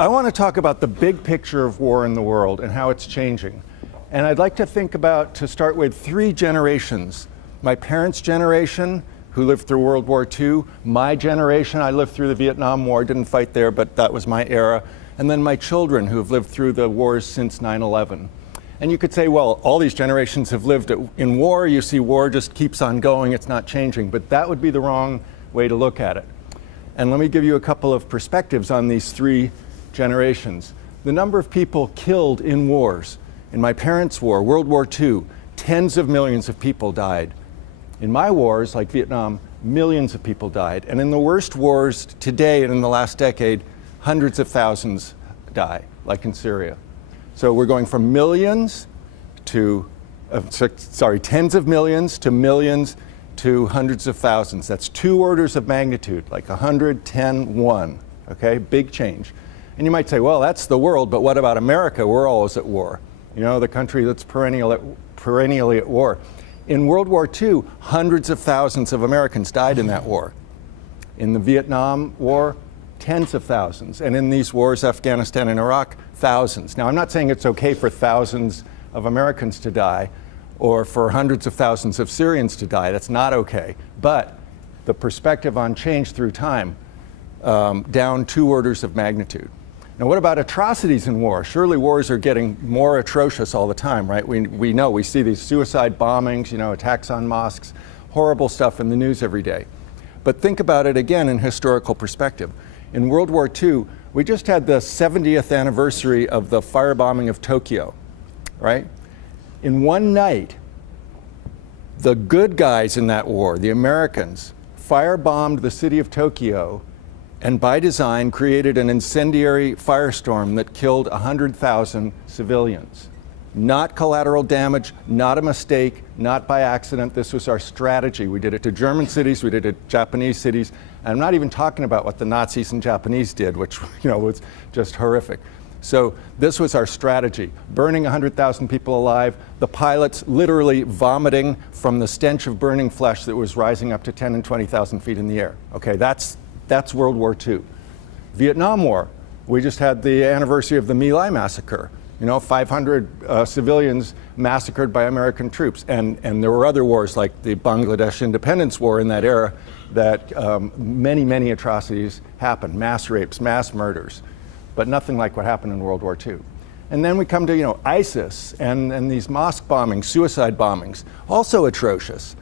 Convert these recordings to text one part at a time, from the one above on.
I want to talk about the big picture of war in the world and how it's changing. And I'd like to to start with 3 generations. My parents' generation, who lived through World War II, my generation, I lived through the Vietnam War, didn't fight there, but that was my era, and then my children who have lived through the wars since 9/11. And you could say, well, all these generations have lived in war. You see war just keeps on going, it's not changing, but that would be the wrong way to look at it. And let me give you a couple of perspectives on these 3 generations. The number of people killed in wars. In my parents' war, World War II, tens of millions of people died. In my wars, like Vietnam, millions of people died. And in the worst wars today and in the last decade, hundreds of thousands die, like in Syria. So we're going from millions to, tens of millions to hundreds of thousands. That's 2 orders of magnitude, like 100, 10, 1, okay? Big change. And you might say, well, that's the world, but what about America? We're always at war. You know, the country that's perennially at war. In World War II, hundreds of thousands of Americans died in that war. In the Vietnam War, tens of thousands. And in these wars, Afghanistan and Iraq, thousands. Now, I'm not saying it's okay for thousands of Americans to die or for hundreds of thousands of Syrians to die. That's not okay. But the perspective on change through time, down 2 orders of magnitude. Now, what about atrocities in war? Surely wars are getting more atrocious all the time, right? We know, we see these suicide bombings, you know, attacks on mosques, horrible stuff in the news every day. But think about it again in historical perspective. In World War II, we just had the 70th anniversary of the firebombing of Tokyo, right? In one night, the good guys in that war, the Americans, firebombed the city of Tokyo and by design created an incendiary firestorm that killed 100,000 civilians. Not collateral damage, not a mistake, not by accident. This was our strategy. We did it to German cities, we did it to Japanese cities. And I'm not even talking about what the Nazis and Japanese did, which was just horrific. So this was our strategy, burning 100,000 people alive, the pilots literally vomiting from the stench of burning flesh that was rising up to 10 and 20,000 feet in the air. Okay, that's World War II. Vietnam War, we just had the anniversary of the My Lai massacre. 500 civilians massacred by American troops. And there were other wars like the Bangladesh Independence War in that era that many, many atrocities happened, mass rapes, mass murders, but nothing like what happened in World War II. And then we come to ISIS and these mosque bombings, suicide bombings, also atrocious.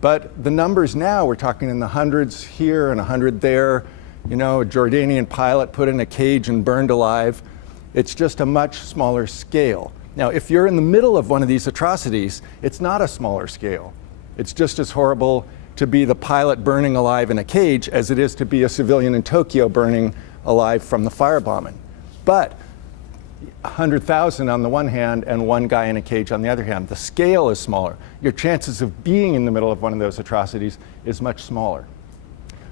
But the numbers now, we're talking in the hundreds here and 100 there. A Jordanian pilot put in a cage and burned alive. It's just a much smaller scale. Now, if you're in the middle of one of these atrocities, it's not a smaller scale. It's just as horrible to be the pilot burning alive in a cage as it is to be a civilian in Tokyo burning alive from the firebombing. But 100,000 on the one hand and 1 guy in a cage on the other hand. The scale is smaller. Your chances of being in the middle of one of those atrocities is much smaller.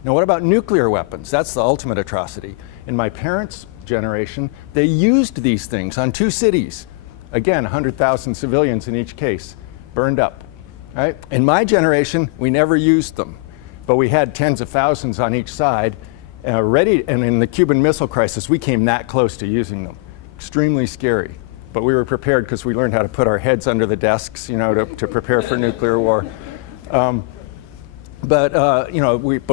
Now, what about nuclear weapons? That's the ultimate atrocity. In my parents' generation, they used these things on 2 cities. Again, 100,000 civilians in each case, burned up. Right? In my generation, we never used them, but we had tens of thousands on each side ready. And in the Cuban Missile Crisis, we came that close to using them. Extremely scary, but we were prepared because we learned how to put our heads under the desks, to prepare for nuclear war.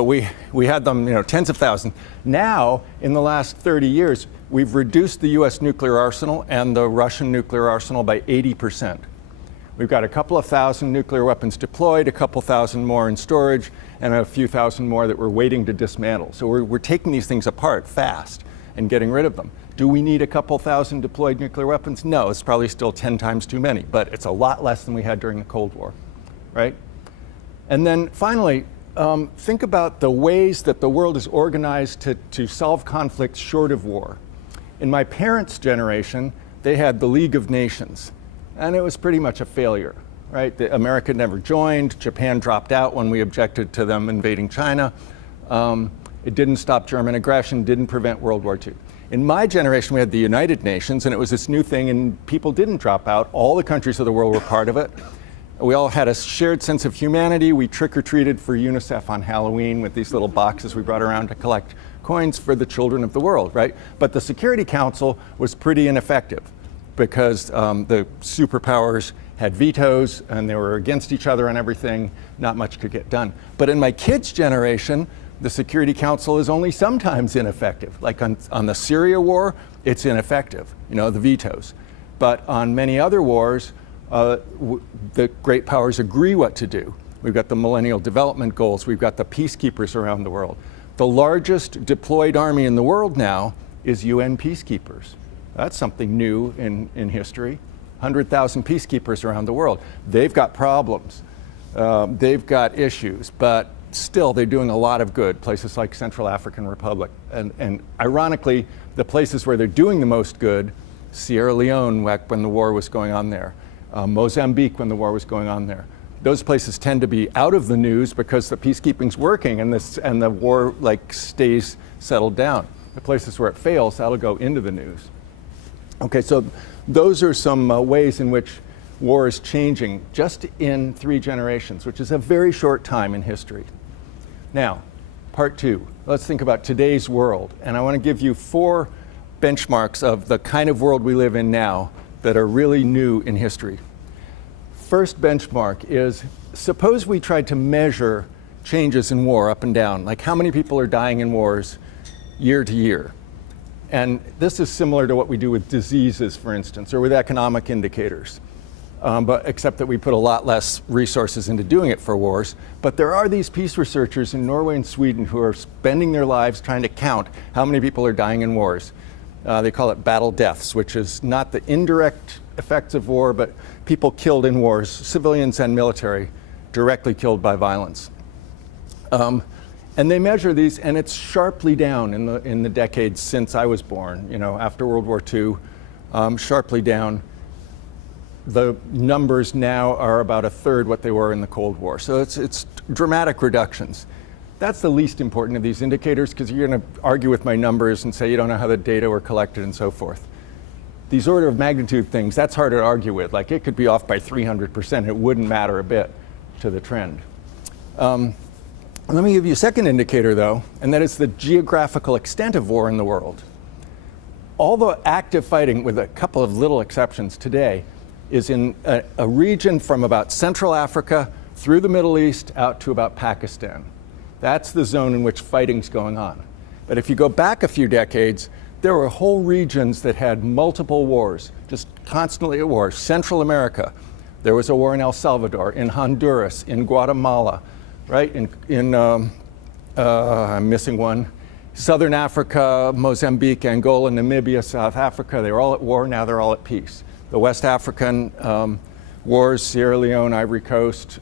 We had them, tens of thousands. Now, in the last 30 years, we've reduced the U.S. nuclear arsenal and the Russian nuclear arsenal by 80%. We've got a couple of thousand nuclear weapons deployed, a couple thousand more in storage, and a few thousand more that we're waiting to dismantle. So we're taking these things apart fast and getting rid of them. Do we need a couple thousand deployed nuclear weapons? No, it's probably still 10 times too many, but it's a lot less than we had during the Cold War, right? And then finally, think about the ways that the world is organized to solve conflicts short of war. In my parents' generation, they had the League of Nations, and it was pretty much a failure, right? America never joined. Japan dropped out when we objected to them invading China. It didn't stop German aggression, didn't prevent World War II. In my generation, we had the United Nations, and it was this new thing, and people didn't drop out. All the countries of the world were part of it. We all had a shared sense of humanity. We trick-or-treated for UNICEF on Halloween with these little boxes we brought around to collect coins for the children of the world, right? But the Security Council was pretty ineffective because the superpowers had vetoes and they were against each other on everything. Not much could get done. But in my kids' generation, the Security Council is only sometimes ineffective. Like on the Syria war, it's ineffective, the vetoes. But on many other wars, the great powers agree what to do. We've got the Millennial Development Goals. We've got the peacekeepers around the world. The largest deployed army in the world now is UN peacekeepers. That's something new in history. 100,000 peacekeepers around the world. They've got problems. They've got issues, but still they're doing a lot of good. Places like Central African Republic. And ironically, the places where they're doing the most good, Sierra Leone when the war was going on there, Mozambique when the war was going on there. Those places tend to be out of the news because the peacekeeping's working and the war stays settled down. The places where it fails, that'll go into the news. Okay, so those are some ways in which war is changing just in 3 generations, which is a very short time in history. Now, part 2, let's think about today's world. And I want to give you 4 benchmarks of the kind of world we live in now that are really new in history. First benchmark is, suppose we tried to measure changes in war up and down, like how many people are dying in wars year to year. And this is similar to what we do with diseases, for instance, or with economic indicators, but except that we put a lot less resources into doing it for wars. But there are these peace researchers in Norway and Sweden who are spending their lives trying to count how many people are dying in wars. They call it battle deaths, which is not the indirect effects of war, but people killed in wars, civilians and military, directly killed by violence. And they measure these, and it's sharply down in the decades since I was born, after World War II, sharply down. The numbers now are about 1/3 what they were in the Cold War. So it's dramatic reductions. That's the least important of these indicators, because you're going to argue with my numbers and say you don't know how the data were collected and so forth. These order of magnitude things, that's hard to argue with. Like, it could be off by 300%. It wouldn't matter a bit to the trend. Let me give you a second indicator, though, and that is the geographical extent of war in the world. All the active fighting, with a couple of little exceptions today, is in a region from about Central Africa through the Middle East out to about Pakistan. That's the zone in which fighting's going on. But if you go back a few decades, there were whole regions that had multiple wars, just constantly at war. Central America, there was a war in El Salvador, in Honduras, in Guatemala, right? I'm missing one. Southern Africa, Mozambique, Angola, Namibia, South Africa, they were all at war, now they're all at peace. The West African wars, Sierra Leone, Ivory Coast,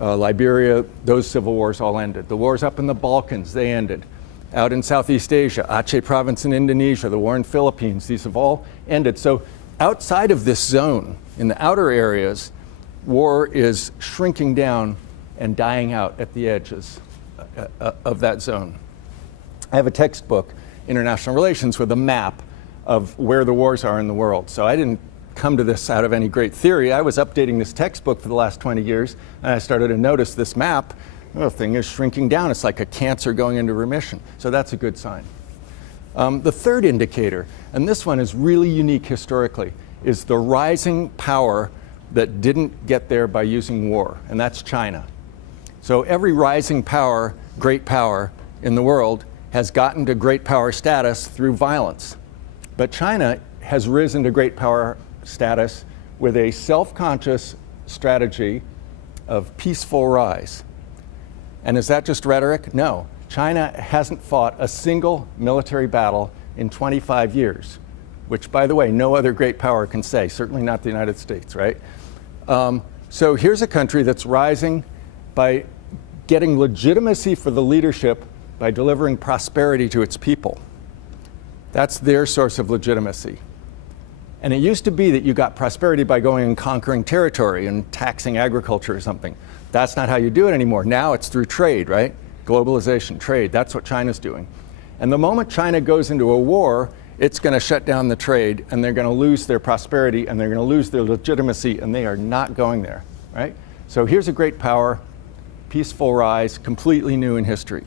Liberia, those civil wars all ended. The wars up in the Balkans, they ended. Out in Southeast Asia, Aceh province in Indonesia, the war in Philippines, these have all ended. So outside of this zone, in the outer areas, war is shrinking down and dying out at the edges of that zone. I have a textbook, International Relations, with a map of where the wars are in the world. So I didn't come to this out of any great theory. I was updating this textbook for the last 20 years, and I started to notice this map. The thing is shrinking down. It's like a cancer going into remission. So that's a good sign. The third indicator, and this one is really unique historically, is the rising power that didn't get there by using war, and that's China. So every rising power, great power in the world, has gotten to great power status through violence. But China has risen to great power status with a self-conscious strategy of peaceful rise. And is that just rhetoric? No. China hasn't fought a single military battle in 25 years, which, by the way, no other great power can say, certainly not the United States, right? So here's a country that's rising by getting legitimacy for the leadership by delivering prosperity to its people. That's their source of legitimacy. And it used to be that you got prosperity by going and conquering territory and taxing agriculture or something. That's not how you do it anymore. Now it's through trade, right? Globalization, trade, that's what China's doing. And the moment China goes into a war, it's going to shut down the trade, and they're going to lose their prosperity, and they're going to lose their legitimacy, and they are not going there, right? So here's a great power, peaceful rise, completely new in history.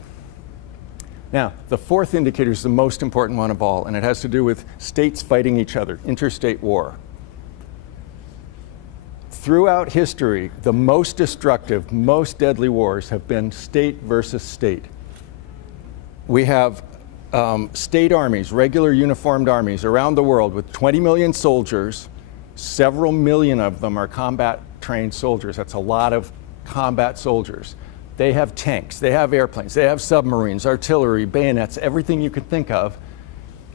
Now, the fourth indicator is the most important one of all, and it has to do with states fighting each other, interstate war. Throughout history, the most destructive, most deadly wars have been state versus state. We have state armies, regular uniformed armies around the world with 20 million soldiers. Several million of them are combat-trained soldiers. That's a lot of combat soldiers. They have tanks, they have airplanes, they have submarines, artillery, bayonets, everything you could think of.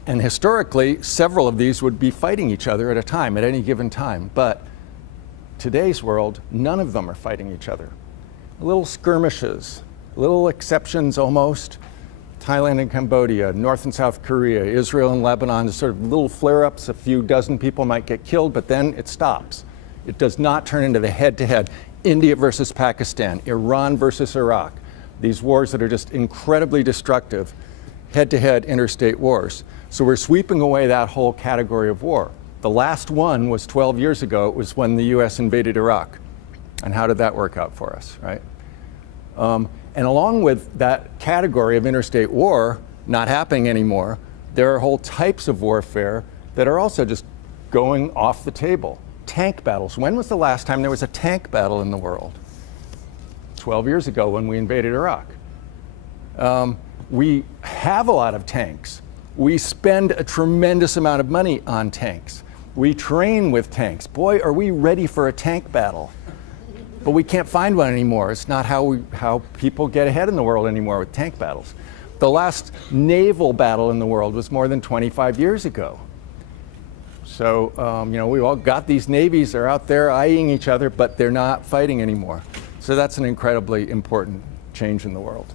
And historically, several of these would be fighting each other at a time, at any given time. But today's world, none of them are fighting each other. Little skirmishes, little exceptions almost. Thailand and Cambodia, North and South Korea, Israel and Lebanon, sort of little flare-ups, a few dozen people might get killed, but then it stops. It does not turn into the head-to-head. India versus Pakistan, Iran versus Iraq, these wars that are just incredibly destructive, head-to-head interstate wars. So we're sweeping away that whole category of war. The last one was 12 years ago. It was when the US invaded Iraq. And how did that work out for us, right? And along with that category of interstate war not happening anymore, there are whole types of warfare that are also just going off the table. Tank battles. When was the last time there was a tank battle in the world? 12 years ago when we invaded Iraq. We have a lot of tanks. We spend a tremendous amount of money on tanks. We train with tanks. Boy, are we ready for a tank battle. But we can't find one anymore. It's not how people get ahead in the world anymore with tank battles. The last naval battle in the world was more than 25 years ago. So, we've all got these navies, they're out there eyeing each other, but they're not fighting anymore. So that's an incredibly important change in the world.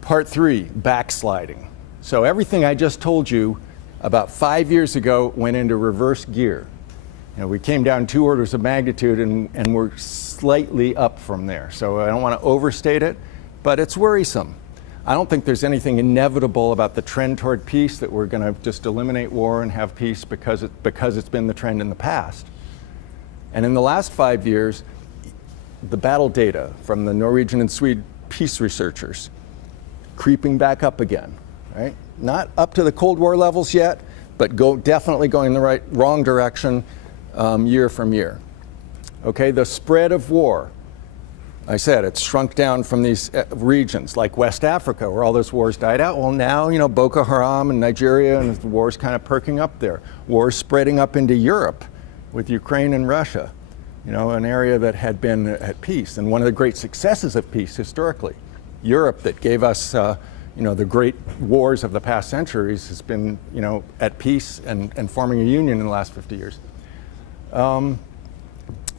Part 3, backsliding. So everything I just told you about 5 years ago went into reverse gear. We came down 2 orders of magnitude and we're slightly up from there. So I don't want to overstate it, but it's worrisome. I don't think there's anything inevitable about the trend toward peace, that we're going to just eliminate war and have peace because it's been the trend in the past. And in the last 5 years, the battle data from the Norwegian and Swede peace researchers creeping back up again, right? Not up to the Cold War levels yet, but definitely going the wrong direction year from year. Okay, the spread of war. I said it's shrunk down from these regions like West Africa, where all those wars died out. Well, now, Boko Haram and Nigeria, and the war's kind of perking up there. Wars spreading up into Europe with Ukraine and Russia, an area that had been at peace. And one of the great successes of peace historically, Europe, that gave us, the great wars of the past centuries, has been, at peace and forming a union in the last 50 years.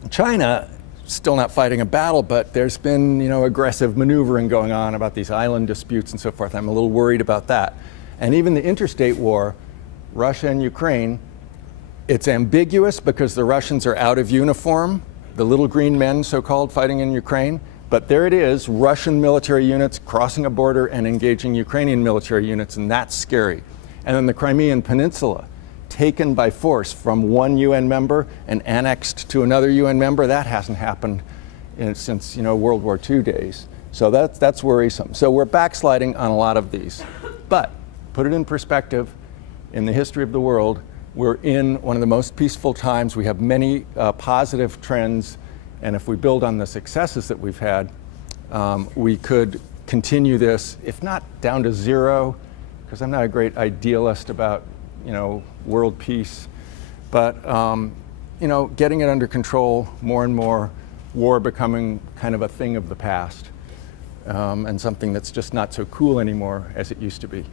China, still not fighting a battle, but there's been, aggressive maneuvering going on about these island disputes and so forth. I'm a little worried about that. And even the interstate war, Russia and Ukraine, it's ambiguous because the Russians are out of uniform, the little green men, so-called, fighting in Ukraine. But there it is, Russian military units crossing a border and engaging Ukrainian military units, and that's scary. And then the Crimean Peninsula, taken by force from one UN member and annexed to another UN member. That hasn't happened since World War II days. So that's worrisome. So we're backsliding on a lot of these. But put it in perspective, in the history of the world, we're in one of the most peaceful times. We have many positive trends, and if we build on the successes that we've had, we could continue this, if not down to zero, because I'm not a great idealist about world peace, but getting it under control more and more, war becoming kind of a thing of the past, and something that's just not so cool anymore as it used to be.